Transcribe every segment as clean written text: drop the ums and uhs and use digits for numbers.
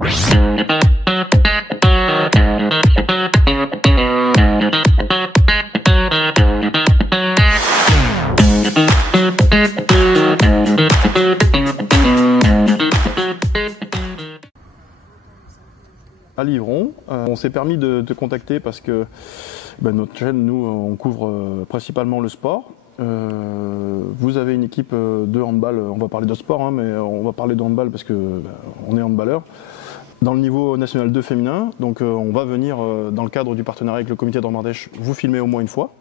À Livron, on s'est permis de te contacter parce que notre chaîne, nous, on couvre principalement le sport. Vous avez une équipe de handball, on va parler de sport, mais on va parler de handball parce que on est handballeur. Dans le niveau national 2 féminin, donc on va venir, dans le cadre du partenariat avec le comité d'Andradèche, vous filmer au moins une fois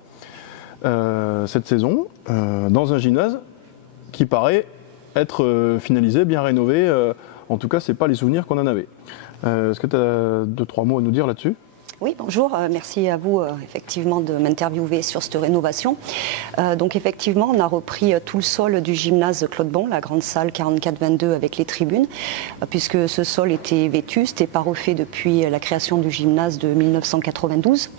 cette saison, dans un gymnase qui paraît être finalisé, bien rénové. En tout cas, c'est pas les souvenirs qu'on en avait. Est-ce que tu as 2-3 mots à nous dire là-dessus ? Oui, bonjour. Merci à vous effectivement de m'interviewer sur cette rénovation. Donc effectivement, on a repris tout le sol du gymnase Claude Bon, la grande salle 44-22 avec les tribunes, puisque ce sol était vétuste et pas refait depuis la création du gymnase de 1992.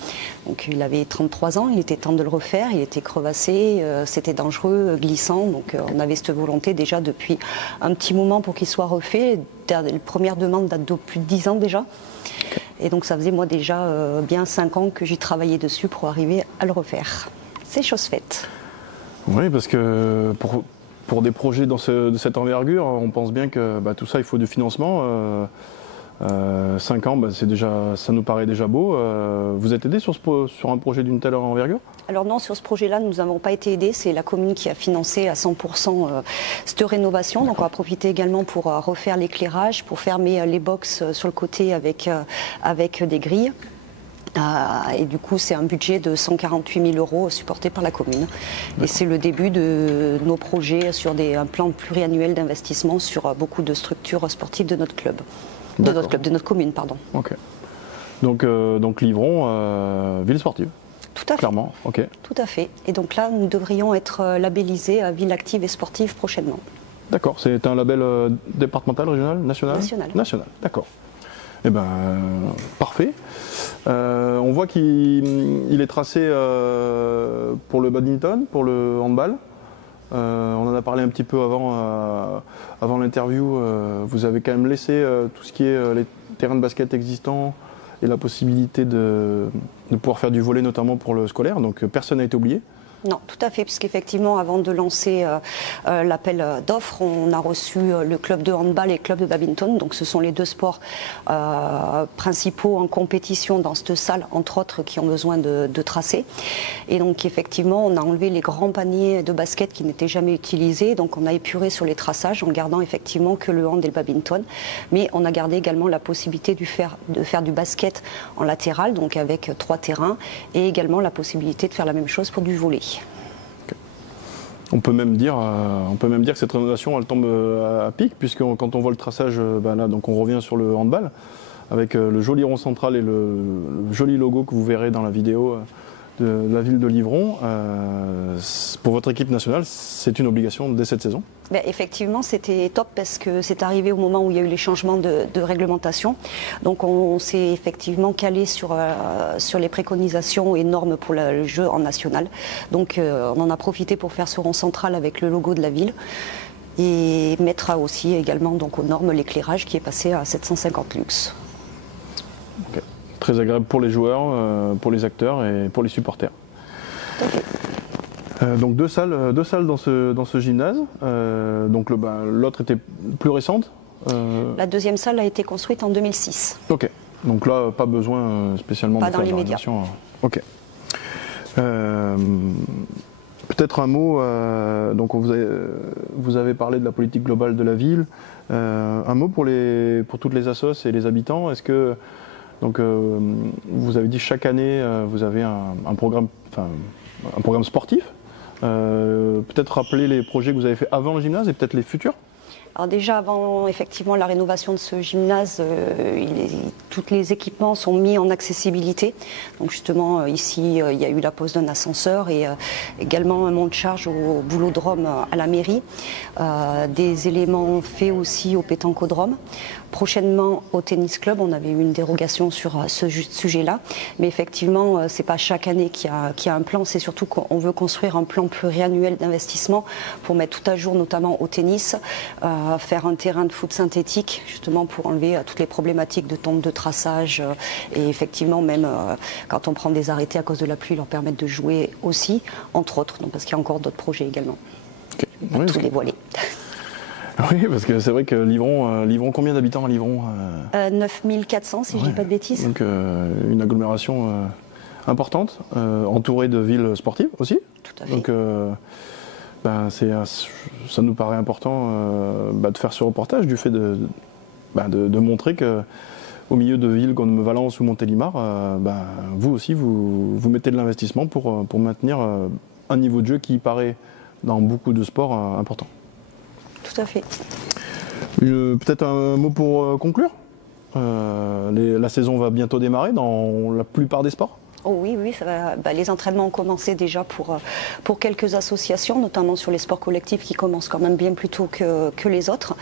Donc il avait 33 ans, il était temps de le refaire, il était crevassé, c'était dangereux, glissant. Donc on avait cette volonté déjà depuis un petit moment pour qu'il soit refait. La première demande date de plus de 10 ans déjà. Et donc ça faisait moi déjà bien 5 ans que j'y travaillais dessus pour arriver à le refaire. C'est chose faite. Oui, parce que pour des projets de cette envergure, on pense bien que tout ça, il faut du financement. 5 ans, ça nous paraît déjà beau. Vous êtes aidé sur un projet d'une telle envergure ? Alors non, sur ce projet-là, nous n'avons pas été aidés. C'est la commune qui a financé à 100% cette rénovation. Donc on va profiter également pour refaire l'éclairage, pour fermer les box sur le côté avec des grilles. Et du coup, c'est un budget de 148 000 € supporté par la commune. Et c'est le début de nos projets sur un plan pluriannuel d'investissement sur beaucoup de structures sportives de notre club. De notre commune, pardon. Ok. Donc Livron, ville sportive. Tout à fait. Clairement, ok. Tout à fait. Et donc là, nous devrions être labellisés à ville active et sportive prochainement. D'accord. C'est un label départemental, régional, national ? National. National, d'accord. Eh bien, parfait. On voit qu'il est tracé pour le badminton, pour le handball. On en a parlé un petit peu avant l'interview. Vous avez quand même laissé tout ce qui est les terrains de basket existants et la possibilité de pouvoir faire du volley, notamment pour le scolaire. Donc personne n'a été oublié. Non, tout à fait, puisqu'effectivement, avant de lancer l'appel d'offres, on a reçu le club de handball et le club de badminton. Donc ce sont les deux sports principaux en compétition dans cette salle, entre autres, qui ont besoin de tracer. Et donc effectivement, on a enlevé les grands paniers de basket qui n'étaient jamais utilisés. Donc on a épuré sur les traçages en gardant effectivement que le hand et le badminton. Mais on a gardé également la possibilité de faire du basket en latéral, donc avec 3 terrains, et également la possibilité de faire la même chose pour du volley. On peut même dire que cette rénovation elle tombe à pic, puisque quand on voit le traçage, là donc on revient sur le handball avec le joli rond central et le joli logo que vous verrez dans la vidéo de la ville de Livron. Pour votre équipe nationale, c'est une obligation dès cette saison. Effectivement, c'était top parce que c'est arrivé au moment où il y a eu les changements de réglementation. Donc on s'est effectivement calé sur les préconisations et normes pour le jeu en national. Donc on en a profité pour faire ce rond central avec le logo de la ville et mettre aussi également donc aux normes l'éclairage qui est passé à 750 lux. Okay. Très agréable pour les joueurs, pour les acteurs et pour les supporters. Okay. Donc deux salles dans ce gymnase. Donc l'autre était plus récente. La deuxième salle a été construite en 2006. Ok. Donc là, pas besoin spécialement de faire de rénovation. Ok. Peut-être un mot. Donc vous avez parlé de la politique globale de la ville. Un mot pour toutes les assos et les habitants. Est-ce que vous avez dit chaque année vous avez un programme sportif. Peut-être rappeler les projets que vous avez fait avant le gymnase et peut-être les futurs. Alors déjà avant effectivement la rénovation de ce gymnase, tous les équipements sont mis en accessibilité. Donc justement ici il y a eu la pose d'un ascenseur et également un monte-charge au boulodrome à la mairie. Des éléments faits aussi au pétanquodrome. Prochainement au tennis club, on avait eu une dérogation sur ce sujet-là, mais effectivement c'est pas chaque année qu'il y a un plan, c'est surtout qu'on veut construire un plan pluriannuel d'investissement pour mettre tout à jour, notamment au tennis, faire un terrain de foot synthétique, justement pour enlever toutes les problématiques de tombe, de traçage, et effectivement même quand on prend des arrêtés à cause de la pluie, leur permettre de jouer aussi, entre autres, donc, parce qu'il y a encore d'autres projets également. Okay. On va tout dévoiler. Oui, parce que c'est vrai que Livron, combien d'habitants à Livron 9400 si je ne dis pas de bêtises. Donc une agglomération importante, entourée de villes sportives aussi. Tout à fait. Donc ça nous paraît important de faire ce reportage du fait de montrer que au milieu de villes comme Valence ou Montélimar, vous aussi vous mettez de l'investissement pour maintenir un niveau de jeu qui paraît dans beaucoup de sports important. Tout à fait. Peut-être un mot pour conclure. La saison va bientôt démarrer dans la plupart des sports. Oh oui, ça va. Les entraînements ont commencé déjà pour quelques associations, notamment sur les sports collectifs qui commencent quand même bien plus tôt que les autres.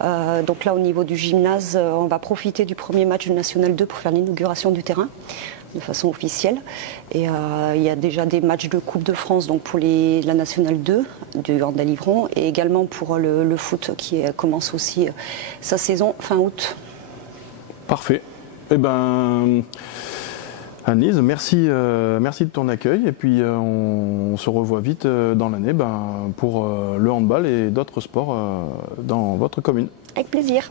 Donc là, au niveau du gymnase, on va profiter du premier match du National 2 pour faire l'inauguration du terrain de façon officielle. Et il y a déjà des matchs de Coupe de France donc pour la Nationale 2 du hand à Livron et également pour le foot qui commence aussi sa saison fin août. Parfait. Eh ben, Anne-Lise, merci de ton accueil et puis on se revoit vite dans l'année pour le handball et d'autres sports dans votre commune. Avec plaisir.